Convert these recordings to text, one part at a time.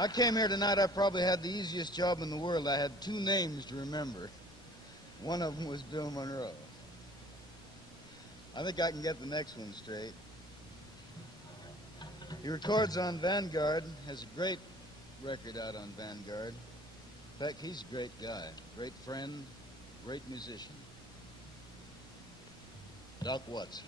I came here tonight, I probably had the easiest job in the world. I had two names to remember. One of them was Bill Monroe. I think I can get the next one straight. He records on Vanguard, has a great record out on Vanguard. In fact, he's a great guy, great friend, great musician. Doc Watson.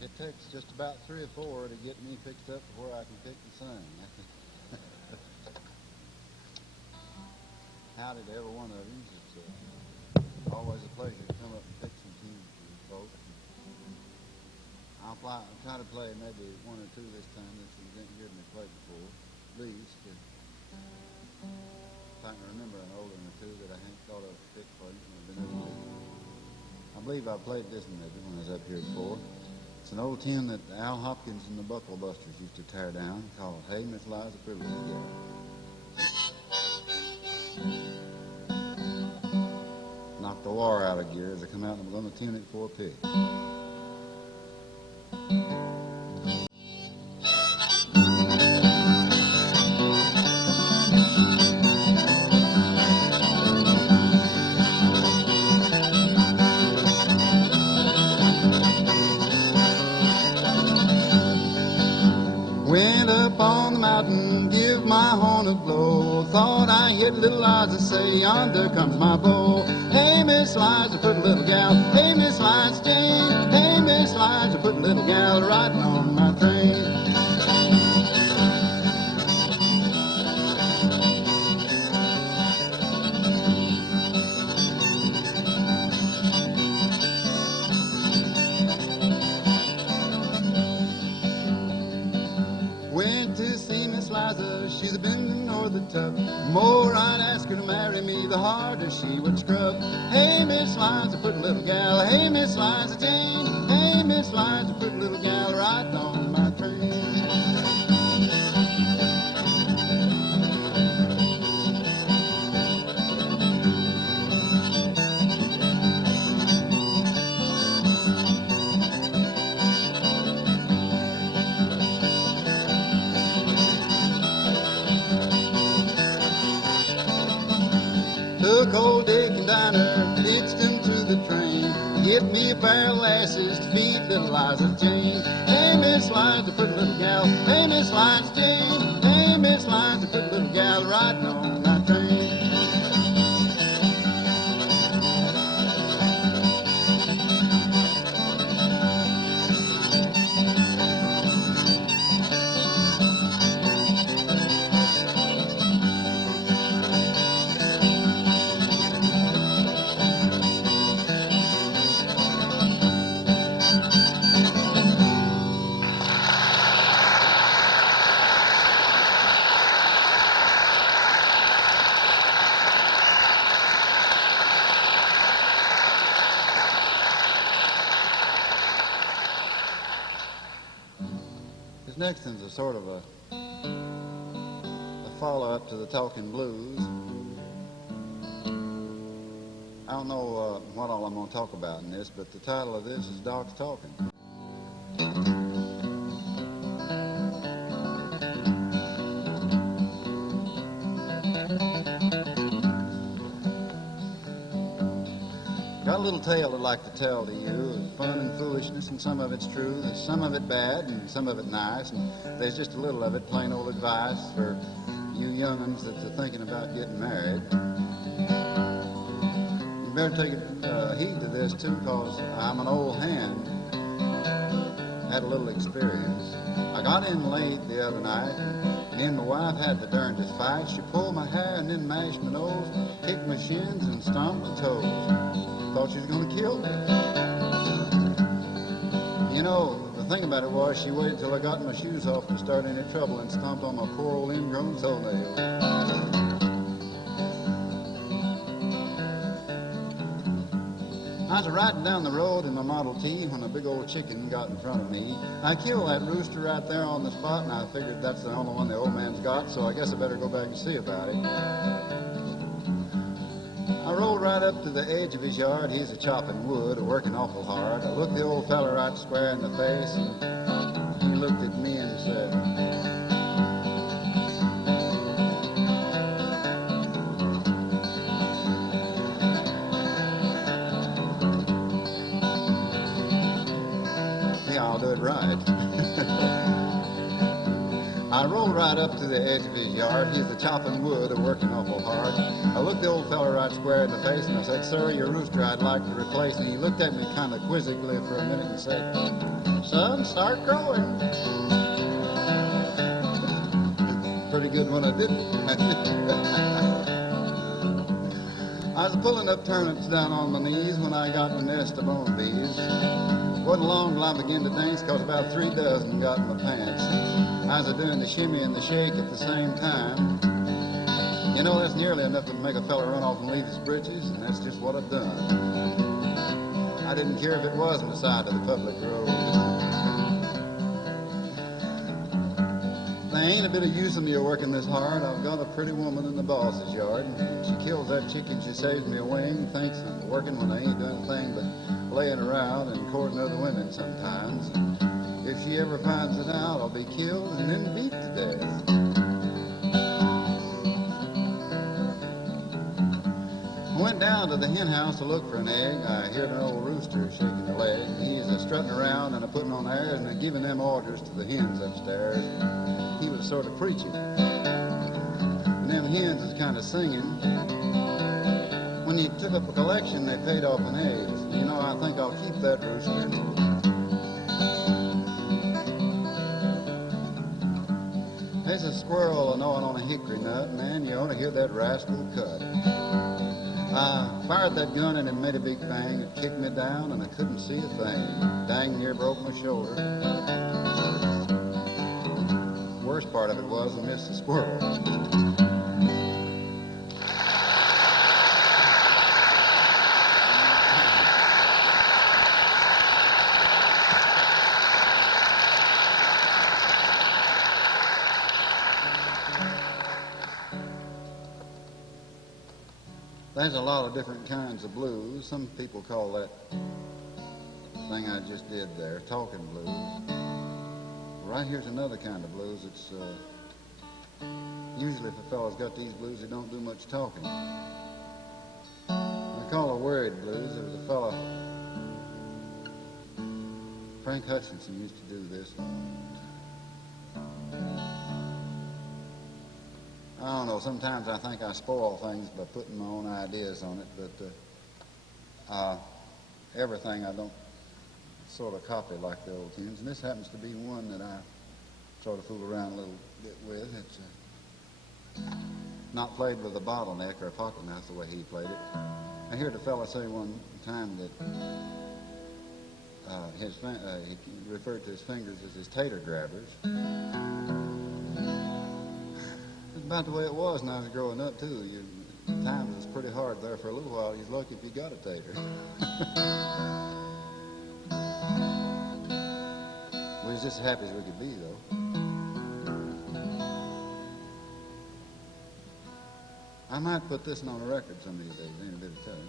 It takes just about 3 or 4 to get me fixed up before I can pick and sing. Howdy to every one of you. It's always a pleasure to come up and pick some tunes for you folks. I'll try to play maybe 1 or 2 this time that you didn't hear me play before, at least. If I can remember an old one or 2 that I hadn't thought of to pick for you. I believe I played this one maybe when I was up here before. It's an old tune that Al Hopkins and the Buckle Busters used to tear down called Hey, Miss Liza, Pretty Little Girl. Knocked the war out of gear as I come out, and I'm going to tune it for a pick. Went up on the mountain, give my horn a blow. Thought I hit little Liza, say, yonder comes my beau. Hey, Miss Liza, pretty little gal. Hey, Miss Liza Jane. Hey, Miss Liza, pretty little gal, riding on my train. Went to see Miss Liza, she's a bending o'er the tub. The more I'd ask her to marry me, the harder she would scrub. Hey, Miss Liza, pretty little gal. Hey, Miss Liza Jane. Hey, Miss Liza, pretty little gal, riding on my train. Took old Dick and Dinah, hitched him to the train. Get me a pair of lasses to feed little Liza Jane. Hey, Miss Liza, pretty little gal. Hey, Miss Liza Jane. Hey, Miss Liza, pretty little gal, riding on my train. This next one's a sort of a follow-up to the Talkin Blues. I don't know what all I'm going to talk about in this, but the title of this is Doc's Talkin'. Got a little tale I'd like to tell to you of fun and foolishness, and some of it's true, there's some of it bad and some of it nice, and there's just a little of it plain old advice for you young'uns that's thinking about getting married. You better take heed to this too, cause I'm an old hand, had a little experience. I got in late the other night, and me and my wife had the darndest fight. She pulled my hair and then mashed my nose, kicked my shins and stomped my toes. Thought she was going to kill me. You know, the thing about it was she waited till I got my shoes off to start any trouble and stomped on my poor old ingrown toenail. I was riding down the road in my Model T when a big old chicken got in front of me. I killed that rooster right there on the spot, and I figured that's the only one the old man's got, so I guess I better go back and see about it. I rolled right up to the edge of his yard. He's a chopping wood, working awful hard. I looked the old fella right square in the face, and he looked at me and said, "Yeah, I'll do it right." I rolled right up to the edge of his yard. He's a chopping wood, working awful hard. I looked the old fella right square in the face, and I said, "Sir, your rooster I'd like to replace." And he looked at me kind of quizzically for a minute and said, "Son, start crowing." Pretty good when I didn't. I was pulling up turnips down on my knees when I got in a nest of bumblebees. Wasn't long till I began to dance, 'cause about 3 dozen got in my pants. I was doing the shimmy and the shake at the same time. You know, that's nearly enough to make a fella run off and leave his britches, and that's just what I've done. I didn't care if it was on the side of the public road. There ain't a bit of use of me working this hard. I've got a pretty woman in the boss's yard. She kills that chicken, she saves me a wing. Thinks I'm working when I ain't doing a thing but laying around and courting other women sometimes. If she ever finds it out, I'll be killed and then beat to death. I went down to the hen house to look for an egg. I heard an old rooster shaking a leg. He's strutting around and putting on airs and giving them orders to the hens upstairs. He was sort of preaching. And them hens was kind of singing. When you took up a collection, they paid off in eggs. You know, I think I'll keep that rooster. There's a squirrel gnawing on a hickory nut. Man, you ought to hear that rascal cut. I fired that gun and it made a big bang. It kicked me down and I couldn't see a thing. Dang near broke my shoulder. Worst part of it was I missed the squirrel. There's a lot of different kinds of blues. Some people call that thing I just did there talking blues. Right here's another kind of blues. It's usually if a fellow's got these blues, they don't do much talking. They call it worried blues. There was a fellow, Frank Hutchinson, used to do this. I don't know, sometimes I think I spoil things by putting my own ideas on it, but everything I don't sort of copy like the old tunes. And this happens to be one that I sort of fool around a little bit with. It's not played with a bottleneck or a pocket knife the way he played it. I heard a fella say one time that he referred to his fingers as his tater grabbers. About the way it was when I was growing up, too. Times was pretty hard there for a little while. You're lucky if you got a tater. We was just as happy as we could be, though. I might put this on a record some of these days. Ain't a bit of telling.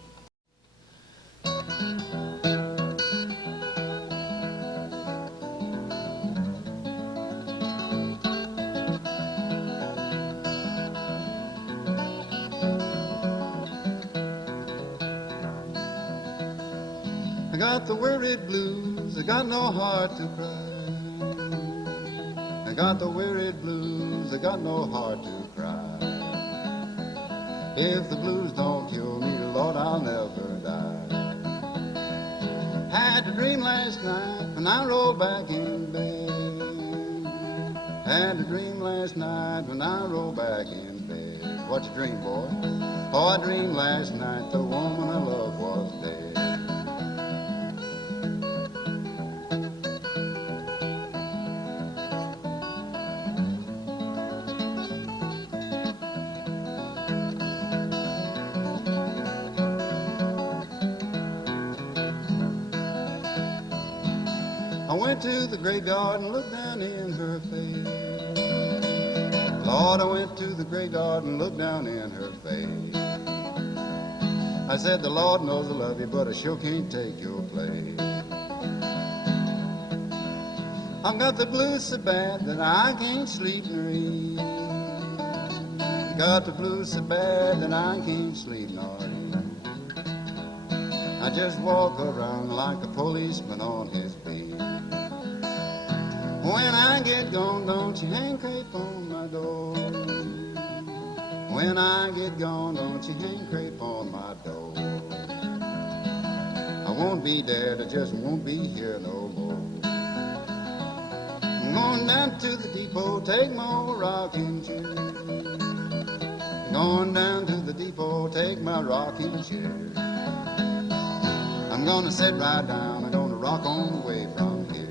I got the worried blues, I got no heart to cry. I got the worried blues, I got no heart to cry. If the blues don't kill me, Lord, I'll never die. Had a dream last night when I rolled back in bed. Had a dream last night when I rolled back in bed. What's your dream, boy? Oh, I dreamed last night the woman I love was dead. went to the graveyard and looked down in her face. Lord, I went to the graveyard and looked down in her face. I said, the Lord knows I love you, but I sure can't take your place. I've got the blues so bad that I can't sleep nor eat. Got the blues so bad that I can't sleep nor eat. I just walk around like a policeman on his beat. When I get gone, don't you hang crepe on my door. When I get gone, don't you hang crepe on my door. I won't be dead, I just won't be here no more. I'm going down to the depot, take my old rocking chair. Going down to the depot, take my rocking chair. I'm gonna sit right down, I'm gonna rock on away from here.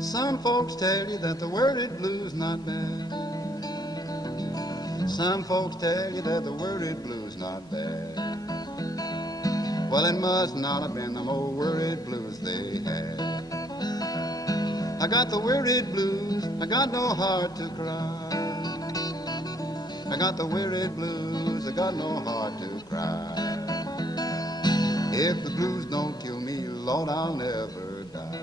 Some folks tell you that the worded blues not bad. Some folks tell you that the worded blues not bad. Well, it must not have been them old worded blues they had. I got the worded blues, I got no heart to cry. I got the worded blues, I got no heart to cry. If the blues don't kill me, Lord, I'll never die.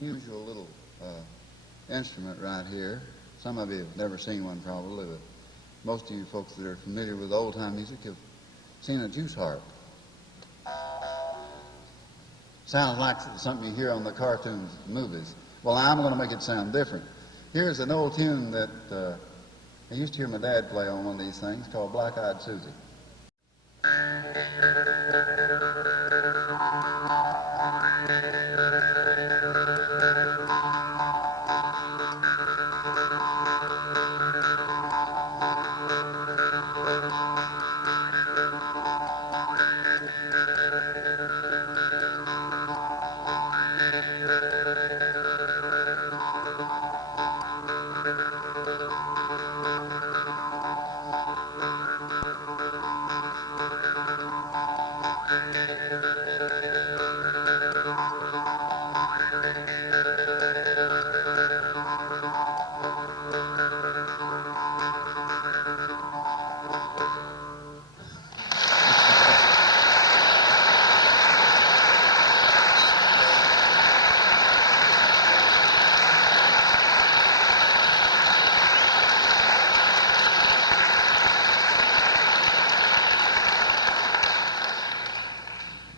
Usual little instrument right here. Some of you have never seen one probably, but most of you folks that are familiar with old-time music have seen a juice harp. Sounds like something you hear on the cartoons movies. Well, I'm going to make it sound different. Here's an old tune that I used to hear my dad play on one of these things called Black-Eyed Susie.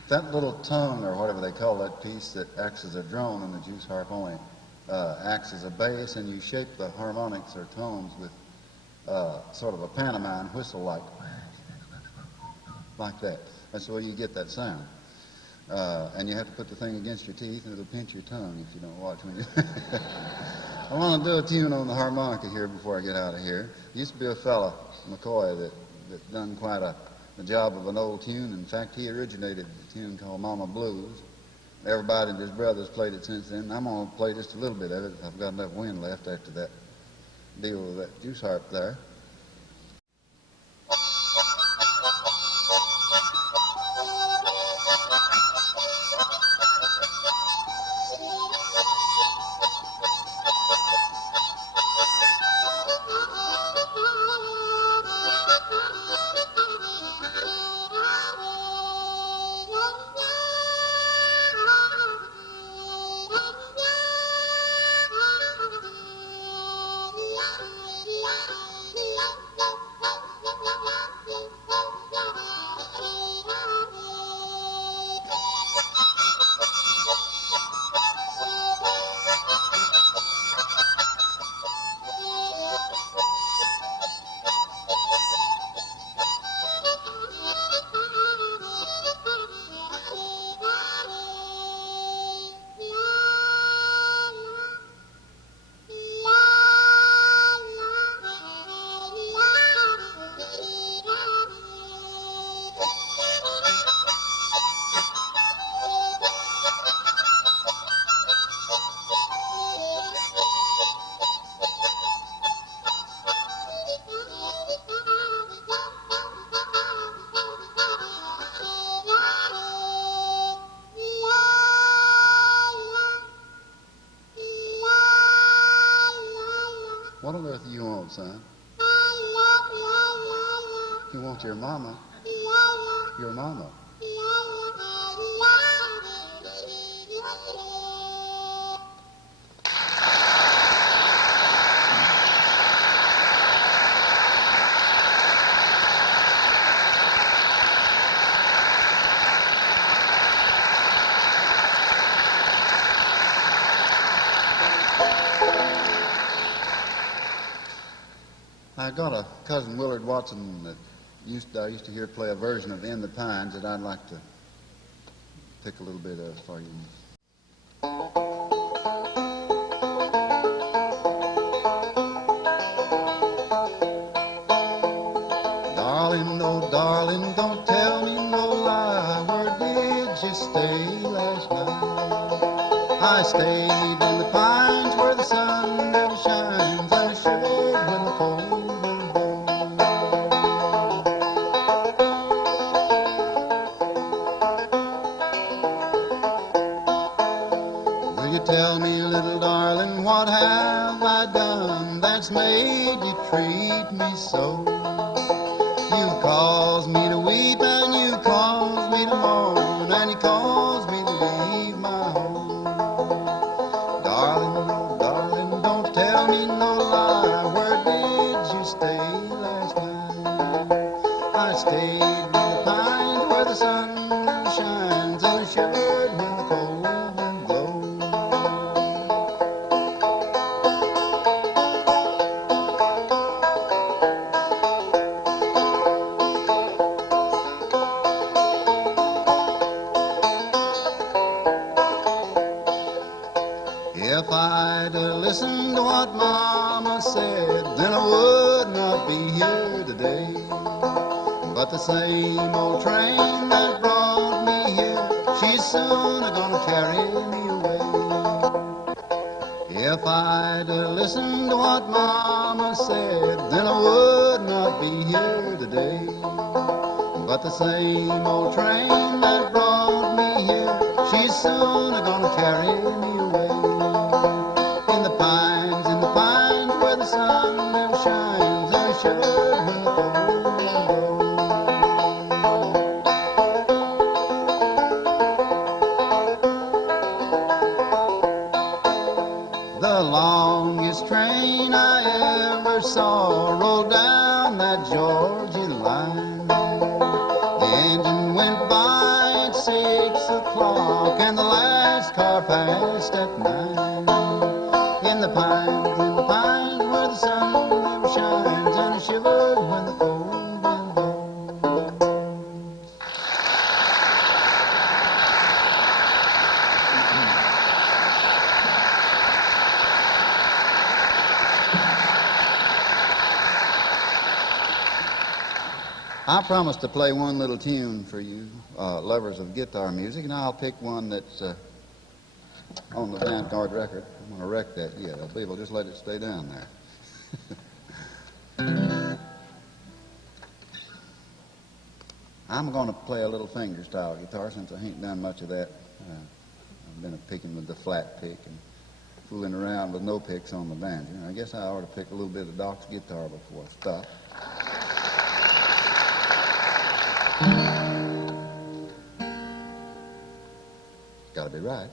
That little tone, or whatever they call that piece that acts as a drone in the juice harp only, acts as a bass, and you shape the harmonics or tones with sort of a pantomime whistle like that. That's the way you get that sound. And you have to put the thing against your teeth, and it'll pinch your tongue if you don't watch when you... I want to do a tune on the harmonica here before I get out of here. Used to be a fella, McCoy, that done quite the job of an old tune. In fact, he originated the tune called Mama Blues. Everybody and his brothers played it since then. I'm going to play just a little bit of it. I've got enough wind left after that deal with that juice harp there. What on earth do you want, son? You want your mama? Your mama? I got a cousin, Willard Watson, that I used to hear play a version of In the Pines that I'd like to pick a little bit of for you. Darling, oh darling, don't tell me no lie. Where did you stay last night? I stayed in the pines where the sun never shines and the shade when the cold wind blows. Will you tell me, little darling, what have I done that's made you treat me so? You caused me to weep and you caused me to mourn and you caused me to leave my home. Darling, oh darling, don't tell me no lie. Where did you stay last night? I stayed in the pines where the sun never shines and I shivered when the cold wind blows. If I'd listened to what Mama said, then I would not be here today. But the same old train that brought me here, she's soon gonna carry me away. If I'd listened to what Mama said, then I would not be here today. But the same old train that brought me here, she's soon gonna carry me away. In the pines where the sun never shines, I shivered when the cold wind blows. The longest train I ever saw rolled down that Georgia line. The engine went by at 6 o'clock and the last car passed at 9. In the pines where the sun never shines and I shivered when the cold wind blows. I promised to play one little tune for you, lovers of guitar music, and I'll pick one that's on the Vanguard record. I'm going to wreck that yet. I believe I'll just let it stay down there. I'm going to play a little finger-style guitar since I ain't done much of that. I've been picking with the flat pick and fooling around with no picks on the banjo. I guess I ought to pick a little bit of Doc's guitar before I stop. Gotta be right.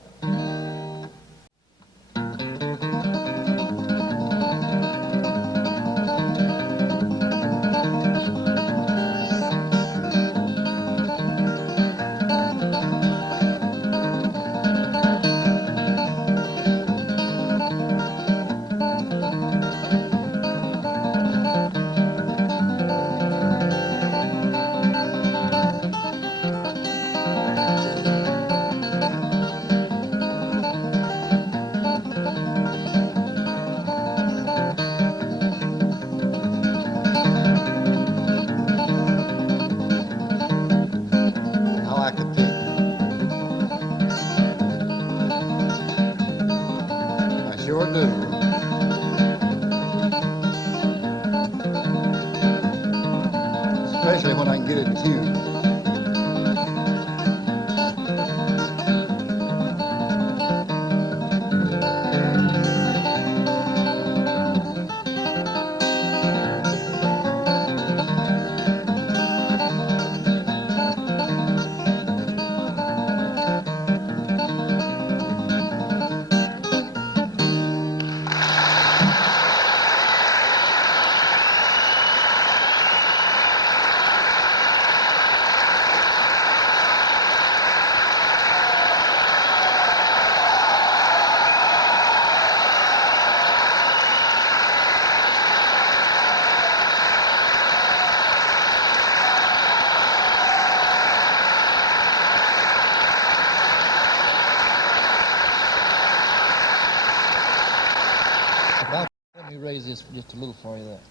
just a little for you there.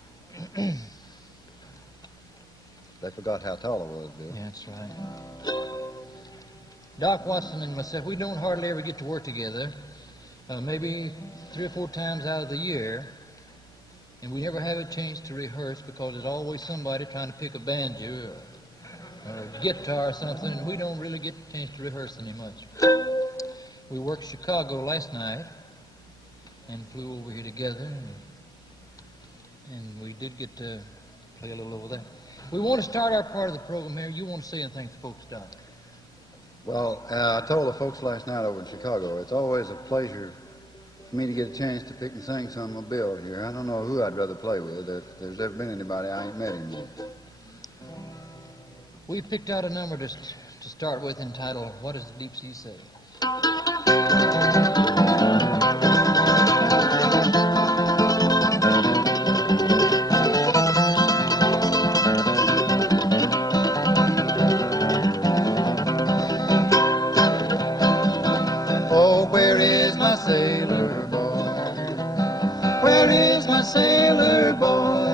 They forgot how tall I was, Bill. Yeah, that's right. Doc Watson and myself, we don't hardly ever get to work together. Maybe 3 or 4 times out of the year. And we never have a chance to rehearse because there's always somebody trying to pick a banjo or a guitar or something, and we don't really get a chance to rehearse any much. We worked in Chicago last night and flew over here together, and we did get to play a little over there. We want to start our part of the program here. You want to say anything to folks, Doc? Well, I told the folks last night over in Chicago, it's always a pleasure for me to get a chance to pick and sing some of Bill here. I don't know who I'd rather play with. If there's ever been anybody, I ain't met him yet. We picked out a number to start with entitled, What Does the Deep Sea Say? Oh, where is my sailor boy? Where is my sailor boy?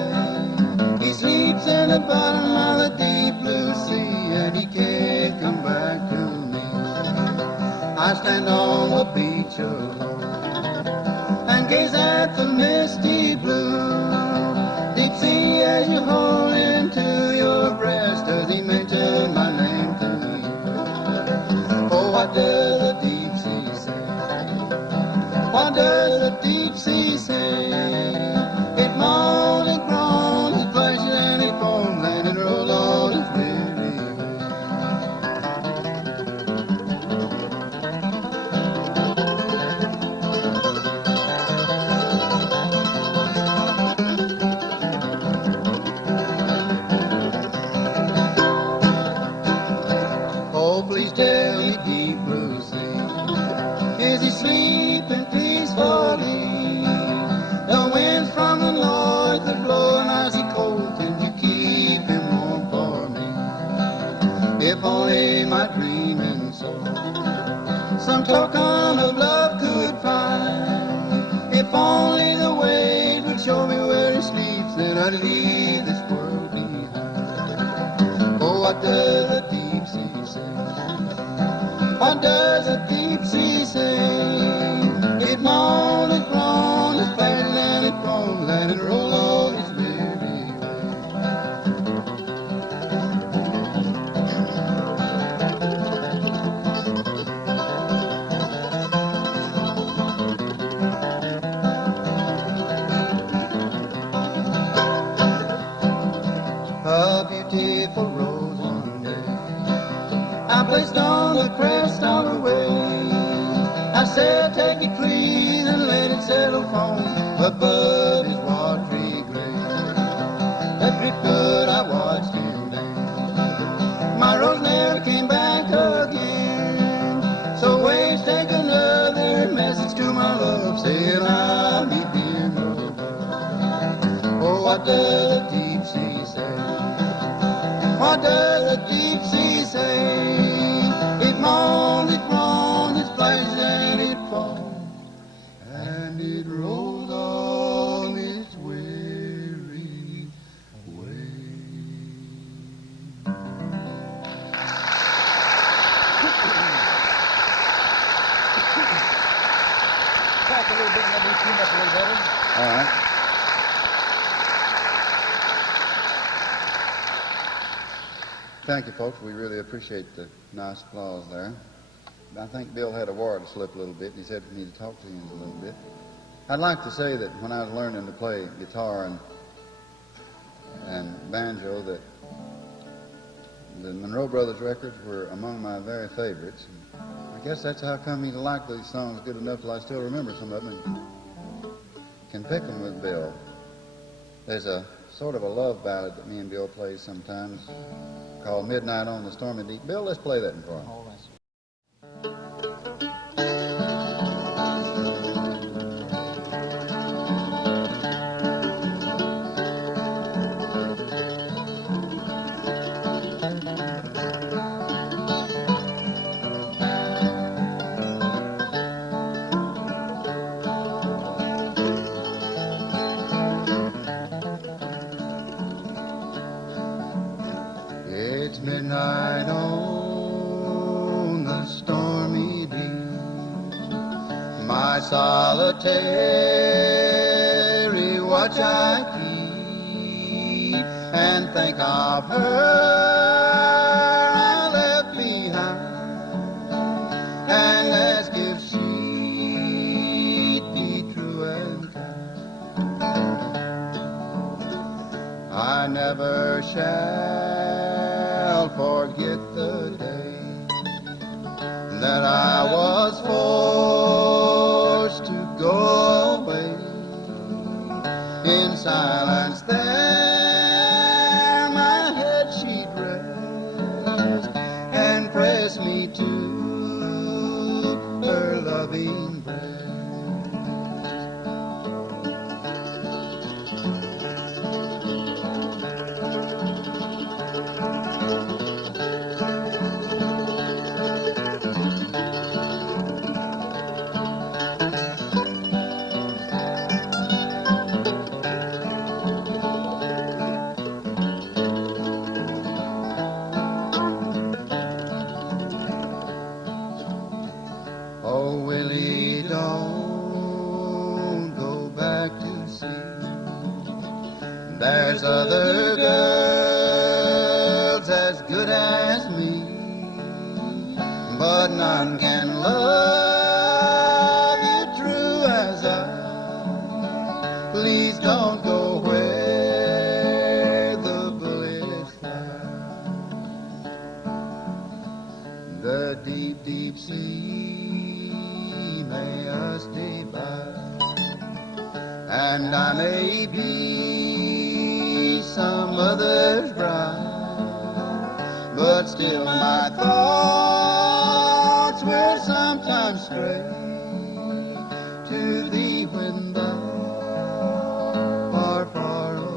He sleeps in the bottom of the deep blue sea, and he can't come back to me. I stand on the beach alone and gaze at the misty blue. Deep sea, as you hold into your breast, does he mention my name to you? Oh, what does the deep sea say? What does the deep sea say? It moans, it groans, it flashes and it foams, and it rolls on its weary way. Oh, please tell me, deep blue sea, is he sleeping peacefully? The winds from the north are blowing icy cold. Can you keep him warm for me? If only my dreaming soul some token of love could find. If only the waves would show me where he sleeps, then I'd leave this world behind. Oh, what does the deep sea say? What does the deep sea say? It moans, it groans, it flashes and it foams, and it rolls on its weary way. A beautiful rose one day I placed on the crest of a wave. I said, take it please and let it settle foam above his watery grave. Every good I watched him dance. My rose never came back again. So waves, take another message to my love, saying I'll be dear no more. Oh, what does the deep sea say? What does the deep sea say? It moans, it groans, it splashes and it falls, and it rolls on its weary way. Talk a little bit and let me tune up a little better. All right. Thank you, folks. We really appreciate the nice applause there. I think Bill had a wire to slip a little bit, and he said for me to talk to him a little bit. I'd like to say that when I was learning to play guitar and banjo, that the Monroe Brothers records were among my very favorites. I guess that's how come he liked these songs good enough till I still remember some of them and can pick them with Bill. There's a sort of a love ballad that me and Bill play sometimes called Midnight on the Stormy Deep. Bill, let's play that for him. All right. my solitary watch I keep, and think of her I left behind, and ask if she'd be true and kind. I never shall forget the day that I was forced to go away. In silence there my head she'd rest and press me to her loving breast. Oh, Willie, don't go back to sea. There's other girls as good as me, but none can love you true as I. Please don't go where the bullets fly. The deep, deep sea may us divide, and I may be some other's bride, but still my thoughts will sometimes stray to thee when thou art far away.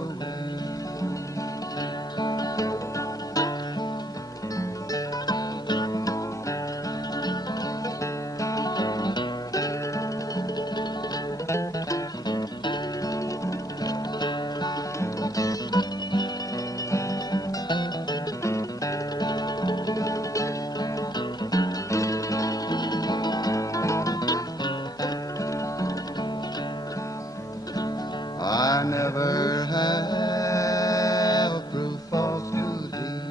I never have proved false to thee.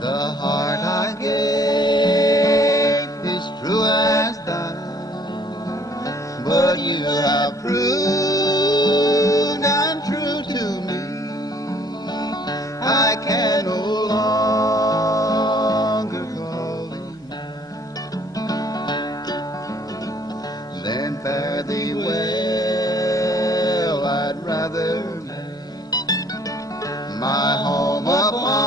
The heart I gave is true as thine, but you have proved untrue to me. I can no longer call thee mine. Then fare thee well, I'd rather make my home upon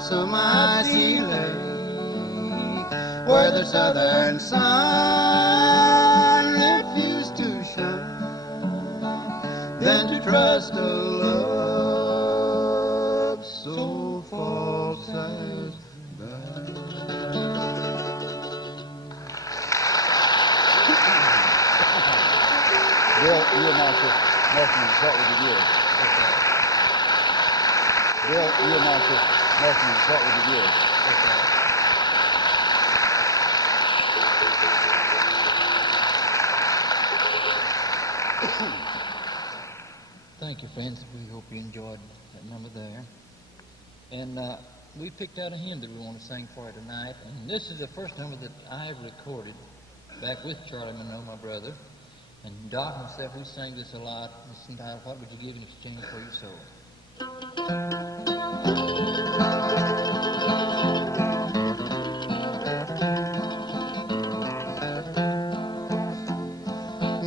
some icy lake, where the southern sun refused to shine, than to trust a love so false as thine. Bill, you and I just nothing. What would you give? Bill, you and I just nothing. What would you give? Thank you, friends. We hope you enjoyed that number there. And we picked out a hymn that we want to sing for you tonight. And this is the first number that I recorded back with Charlie Monroe, my brother. And Doc and myself, we sang this a lot. It's entitled, What Would You Give in Exchange for Your Soul?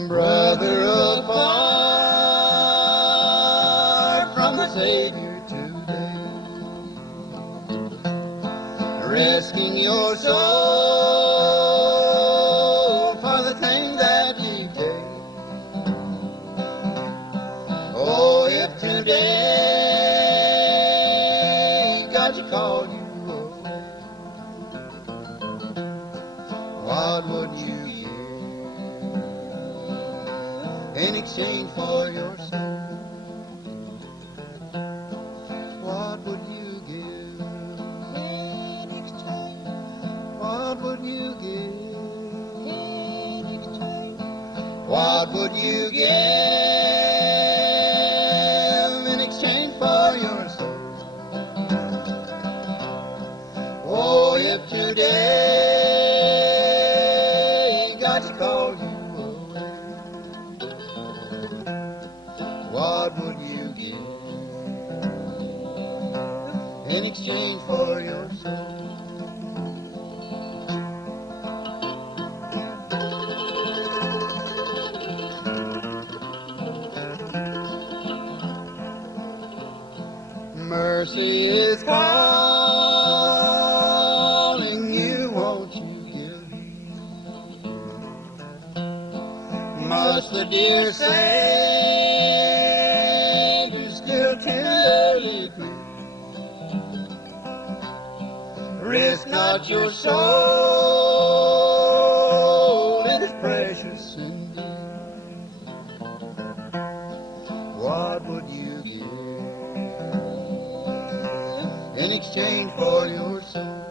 Brother, apart from the Savior today, risking your soul for the thing that He gave. Oh, if today God you called you away, what would you give in exchange for your soul? What would you give in exchange? What would you give What would you give in exchange for your soul? Oh, if today God called you away, what would you give in exchange for your soul? Mercy is calling you, won't you give? Must the dear Savior still tenderly plead? Risk not your soul, it is precious indeed. What would you give in exchange for your soul?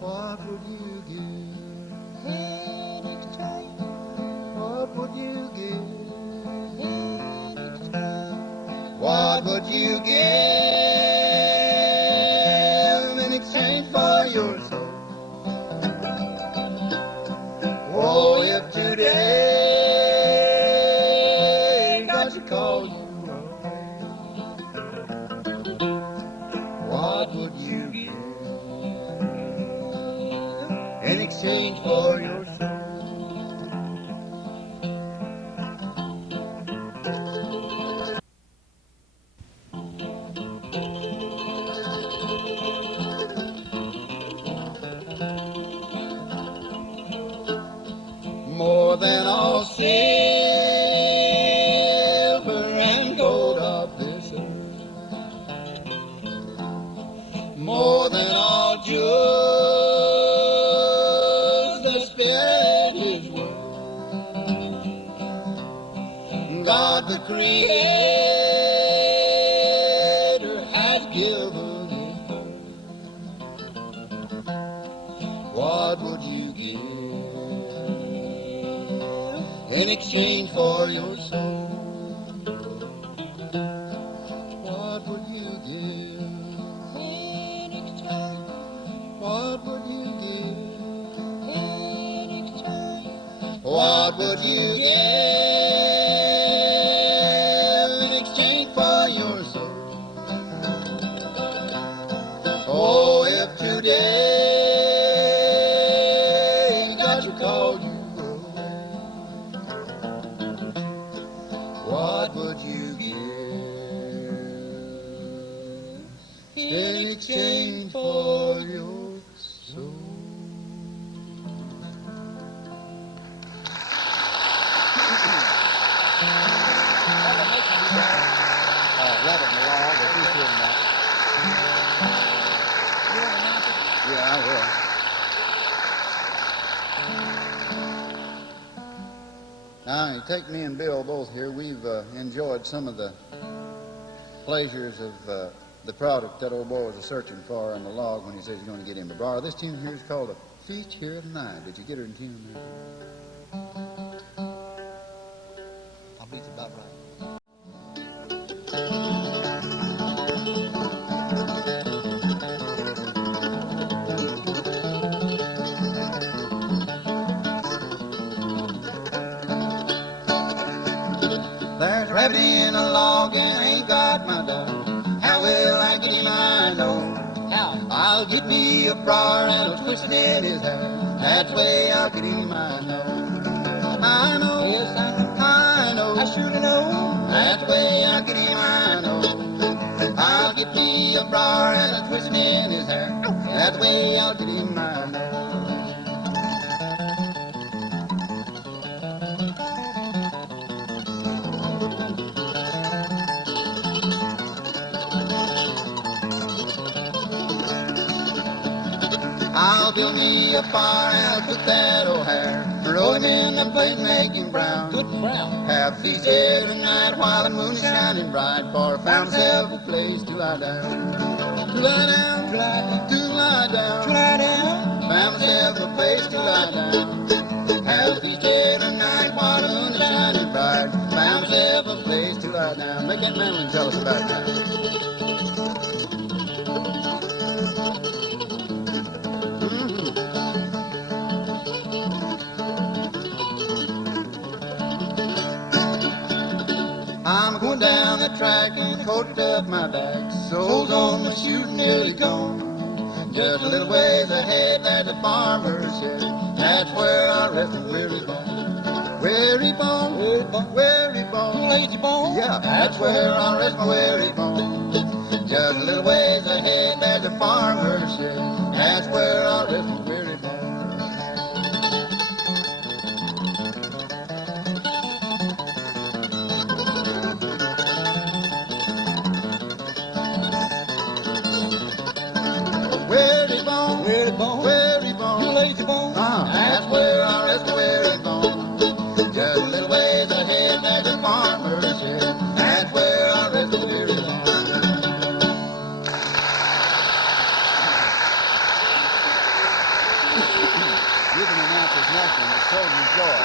What would you give in exchange? What would you give in exchange? What would you give in exchange for your soul? Oh, if today God should call you, what would you give in exchange for your soul? More than all silver and gold of this earth, more than all jewels the Spirit is worth, God the Creator has given His birth. What would you give in exchange for your soul? What would you give in exchange? What would you give in exchange? What would you give in exchange for your soul? Oh, if today God should call you, what would you give in exchange for your soul? Robert Malone, if he's doing that. Yeah, I will. Now, you take me and Bill both here. We've enjoyed some of the pleasures of the product that old boy was searching for on the log when he says he's going to get him to borrow. This tune here is called A Feast Here Tonight. Did you get her in tune there? I believe it's about right. There's a rabbit in a log and ain't got my dog. How will I get him? I know. How? I'll get me a briar and I'll twist it in his hair. That's the way I'll get him. I know. I know. Yes, I know. I surely know. That's the way I'll get him. I know. I'll get me a briar and I'll twist it in his hair. That's the way I'll get him. I know. I'll build me a fire and I'll cook that old hare. Throw him in the plate and make him brown. Good brown. Have feast here tonight while the moon is shining bright. For I found myself a place to lie down. To lie down, To lie down. to lie down, To lie down. Found myself a place to lie down. can't Madeline tell us about it now? I'm going down the track and coat up my back. Soles on my shoes nearly gone. Just a little ways ahead, there's a farmer's shed. That's where I rest my weary bone. Weary bone, weary bone, weary bone. Lazy bone. Yeah, that's where I rest my weary bone. Just a little ways ahead, there's a farmer's shed. That's where I rest my weary bone. Weary bone, Weary bone. weary bone. You lazy bone. That's where I rest my weary bone. Just a little ways ahead, there's a farmer's shed. That's where I rest my weary bone. You can announce this next one. It's Soldier's Joy.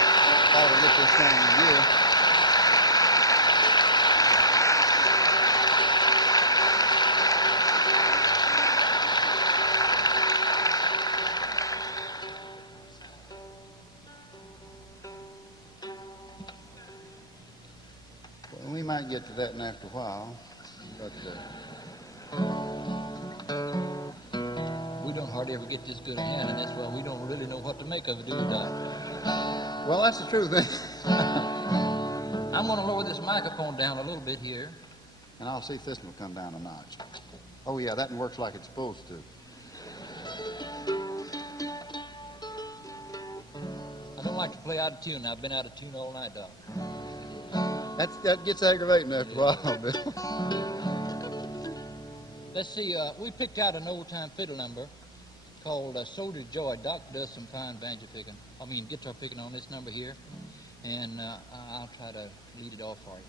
Thought I'd get this thing in you. Well, we might get to that in after a while, but We don't hardly ever get this good a hand, and that's why we don't really know what to make of it, do we, Doc? well, that's the truth. I'm going to lower this microphone down a little bit here. And I'll see if this one will come down a notch. Oh yeah, that one works like it's supposed to. I don't like to play out of tune. I've been out of tune all night, Doc. That gets aggravating after a while, Bill. Let's see, we picked out an old-time fiddle number called Soldier's Joy. Doc does some fine guitar picking on this number here, and I'll try to lead it off for you.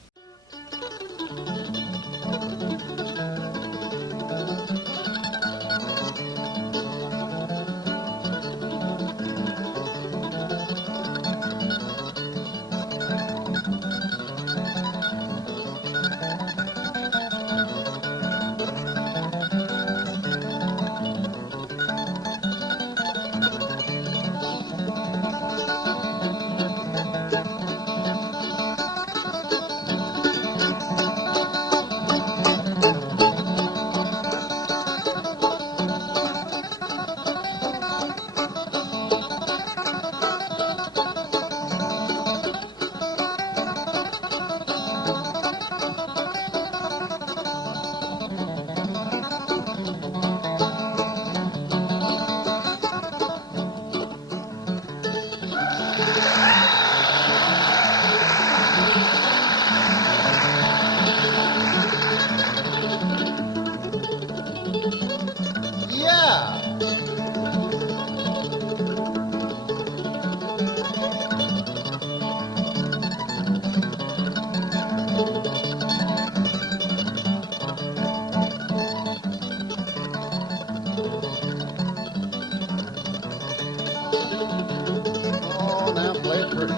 Oh, now play it pretty.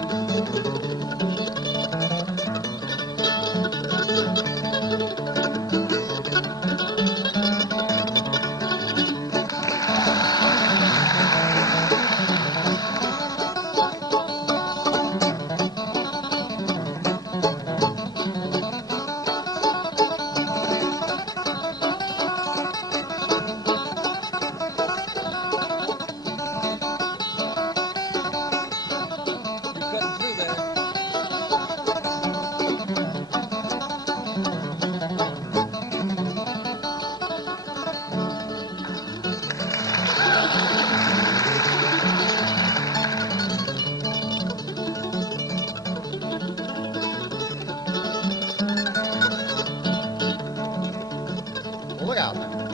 Look out now.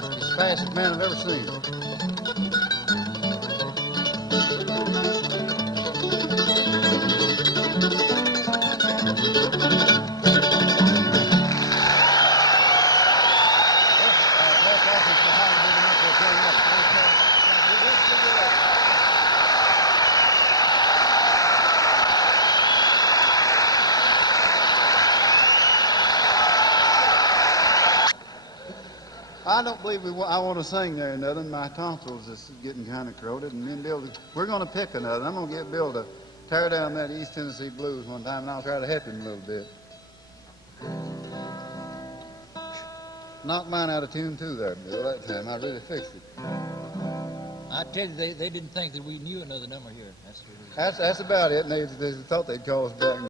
He's the fastest man I've ever seen. Left off is behind moving up to a 10 minutes. I don't believe I want to sing there another. My tonsils is getting kind of corroded, and me and Bill, we're going to pick another. I'm going to get Bill to tear down that East Tennessee blues one time, and I'll try to help him a little bit. Knocked mine out of tune too there, Bill, that time. I really fixed it. I tell you, they didn't think that we knew another number here. That's about it, and they thought they'd call us back.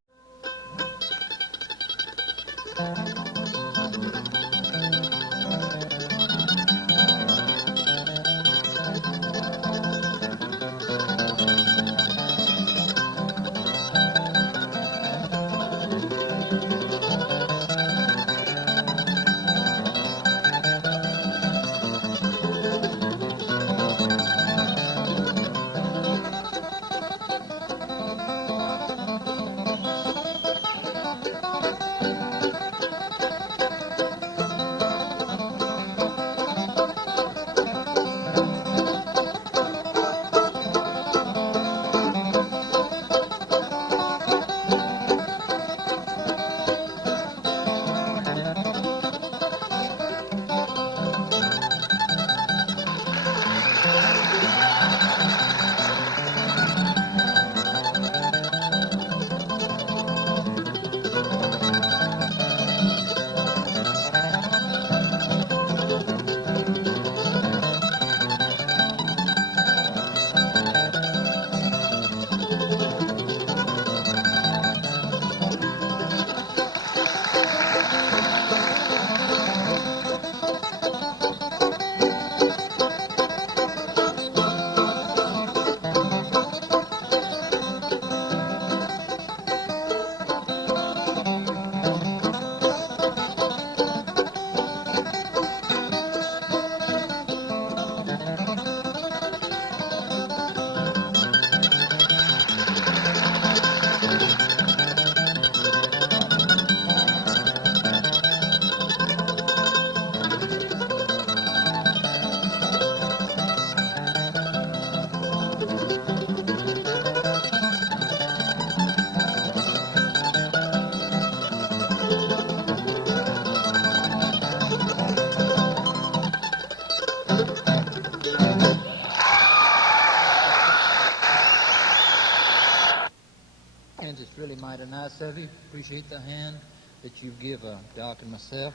It's really mighty nice of you. Appreciate the hand that you give Doc and myself.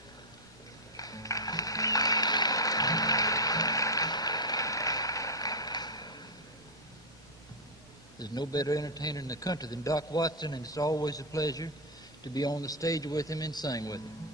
There's no better entertainer in the country than Doc Watson, and it's always a pleasure to be on the stage with him and sing with him.